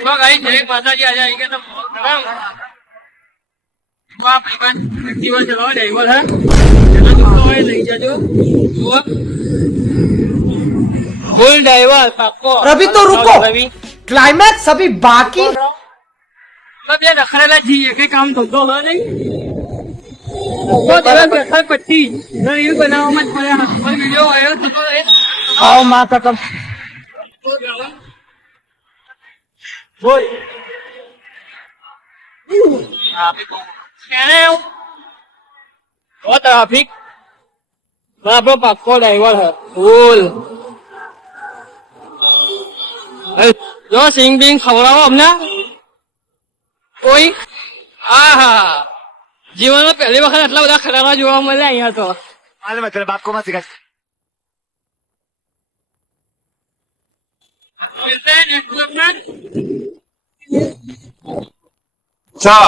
તો ગાઈ જય માતાજી આજે આવી ગયા તો ખરાબ બાપ ઈવન એક્ટિવા ચલાવો ડ્રાઈવર હે જેના દુખતો હોય લઈ જજો જુઓ ફૂલ ડ્રાઈવર પાક્કો अभी तो रुको क्लाइमैक्स अभी बाकी બે રખડેલા છીએ કઈ કામ ધંધો હોય નહીં તો દિવસ બેઠા પછી રીલ બનાવવામાં જ પડે પણ વિડીયો વાયરલ થતો રહે આવો માં કસમ બોલ ટ્રાફિક આપણો પાક્કો ડ્રાઈવર હે ફૂલ જો સિંગ બિંગ ખવડાવો અમને કોઈ આહા જીવનમાં પહેલી વખત આટલા બધા ખરાબા જોવા મળે અહીંયા તો मालूम है तेरे बाप को मत सिखा मिलते हैं नेक्स्ट ब्लॉग में अच्छा